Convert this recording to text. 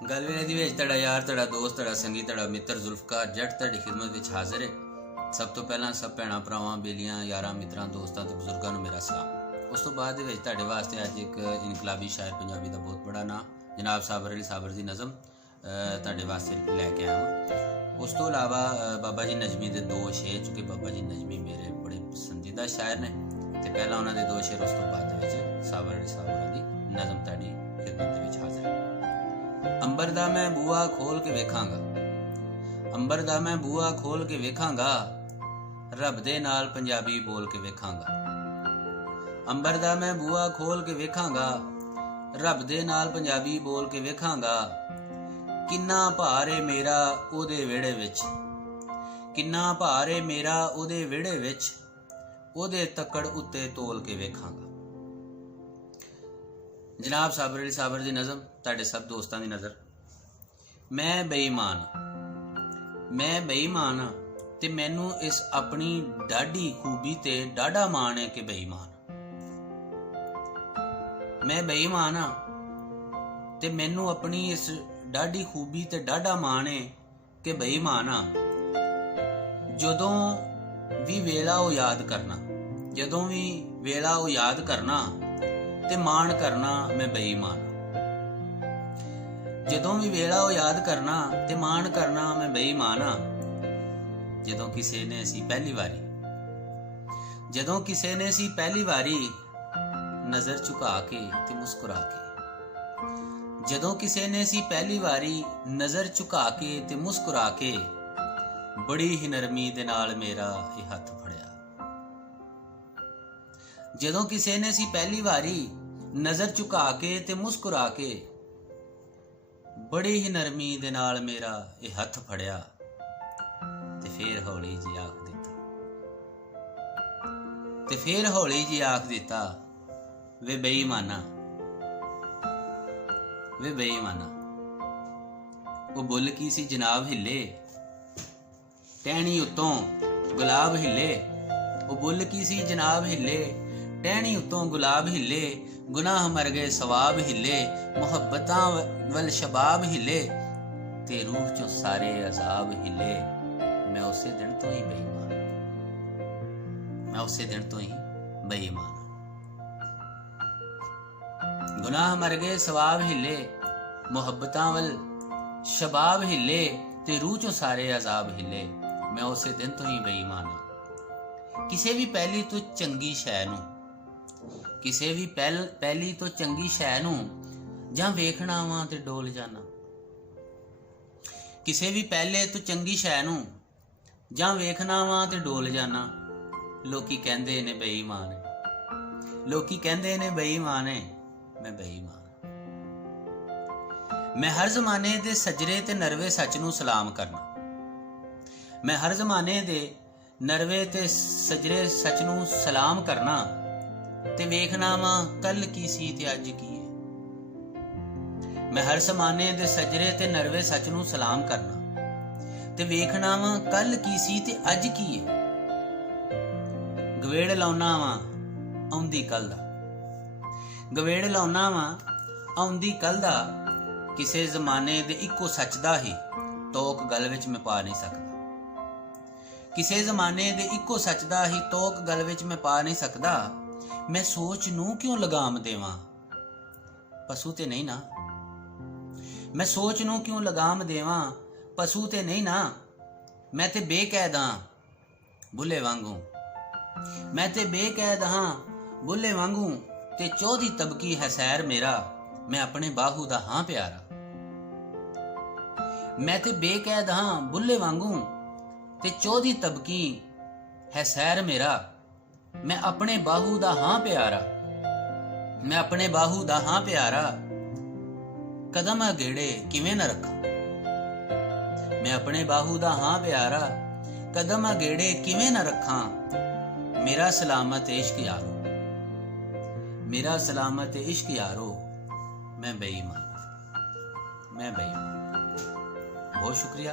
गल दी विच तुहाडा यार, तुहाडा दोस्त, तुहाडा संगी, तुहाडा मित्र जुल्फकार जट तुहाडी खिदमत विच हाज़र है। सब तो पहला सब भैणां भरावां, बेलियां, यारां, मित्रां, दोस्तां ते बुजुर्गां नूं मेरा सलाम। उस तो बाद दे विच तुहाडे वास्ते अज एक इनकलाबी शायर पंजाबी दा बहुत बड़ा नां जनाब साबर अली साबर दी नज़म तुहाडे वास्ते लैके आया हां। उस तो इलावा बाबा जी नजमी दे दो शेर, चूँकि बाबा जी नजमी मेरे बड़े पसंदीदा शायर ने, ते पहला उन्हां दे दो शेर, उस तो बाद दे विच साबर अली साबर दी नज़म तुहाडी खिदमत दे विच हाज़र है। अंबर दा मैं बूआ खोल के वेखांगा, अंबर दा मैं बूआ खोल के वेखांगा, रब दे नाल पंजाबी बोल के वेखांगा। अंबर दा मैं बूआ खोल के वेखांगा, रब दे नाल पंजाबी बोल के वेखांगा। किन्ना भार है मेरा ओदे वेड़े विच, किन्ना भार है मेरा ओदे वेड़े विच, ओदे तकड़ उत्ते तोल के वेखांगा। जनाब साबर अली साबर दी नज़म तुहाडे सब दोस्तां दी नज़र। मैं बेईमान ते मैनू इस अपनी डाढी खूबी ते डाढा मान है कि बेईमान। मैं बेईमान ते मैनू अपनी इस डाढी खूबी ते डाढा मान है कि बेईमान। जदों भी वेला ओ याद करना, जदों भी वेला ओ याद करना ते मान करना मैं बेईमान। जदों भी वेला ओ याद करना ते मान करना मैं बेईमान। जदों किसी ने सी पहली वारी, जदों किसी ने सी पहली वारी नजर झुका के ते मुस्कुरा के, जदों किसी ने सी पहली वारी नजर झुका के ते मुस्कुरा के, बड़ी ही नरमी दे नाल मेरा ये हथ फड़िया। जदों किसी ने सी पहली वारी नजर झुका के ते मुस्कुरा के, बड़ी ही नरमी दे नाल मेरा ये हथ फड़िया, ते फिर हौली जी आख दिता, ते फिर हौली जी आख दिता, वे बेईमाना, वे बेईमाना। वो बुल की सी जनाब हिले, टहनी उत्तों गुलाब हिले। वो बुल की सी जनाब हिले, टहनी उत्तों गुलाब हिले। गुनाह मर गए सवाब हिले, मुहब्बतां वल शबाब हिले, ते रूह चो सारे अजाब हिले। मैं उसे दिन तो ही बेईमान, मैं उसे दिन तो ही बेईमान। गुनाह मर गए सवाब हिले, मुहब्बतां वल शबाब हिले, ते रूह चो सारे अजाब हिले। मैं उसे दिन तो ही बेईमान। किसी भी पहली तो चंगी शै नूं, किसी भी पहली तो चंगी शै नूं जां वेखना वां ते डोल जाना। किसी भी पहले तो चंगी शै नूं जां वेखना वां ते डोल जाना। लोकी कहंदे ने बेईमान है, लोकी कहंदे ने बेईमान है, मैं बेईमान। मैं हर जमाने दे सजरे ते नरवे सच नूं सलाम करना। मैं हर जमाने दे नरवे ते सजरे सच नूं सलाम करना, ते वेखना वां कल की सी ते अज की है। मैं हर जमाने दे सजरे ते नरवे सच नूं सलाम करना, ते वेखना वां कल की सी ते अज की है। गवेड़ लाउना वां आउंदी कल दा, गवेड़ लाउना वां आउंदी कल दा। किसे जमाने दे इक्को सच दा ही तोक गल विच मैं पा नहीं सकदा। किसे जमाने दे इक्को सच दा ही तोक गल विच मैं पा नहीं सकदा। मैं सोच नूं क्यों लगाम देवां, पशु ते नहीं ना। मैं सोच नूं क्यों लगाम देवां, पशु ते नहीं ना। मैं ते बेकैद हां बुले वांगू, मैं ते बेकैद हां बुले वांगू। ते चौधी तबकी है सैर मेरा, मैं अपने बाहू दा हां प्यारा। मैं ते बेकैद हां बुले वांगू, ते चौधी तबकी है सैर मेरा, मैं अपने बाहू दा हां प्यारा। मैं अपने बाहू दा हां प्यारा, कदम अगेड़े किवें न रखा। मैं अपने बाहू दा हां प्यारा, कदम अगेड़े किवें न रखा। मेरा सलामत इश्क यारो, मेरा सलामत इश्क यारो, मैं बेईमान, मैं बेईमान। बहुत शुक्रिया।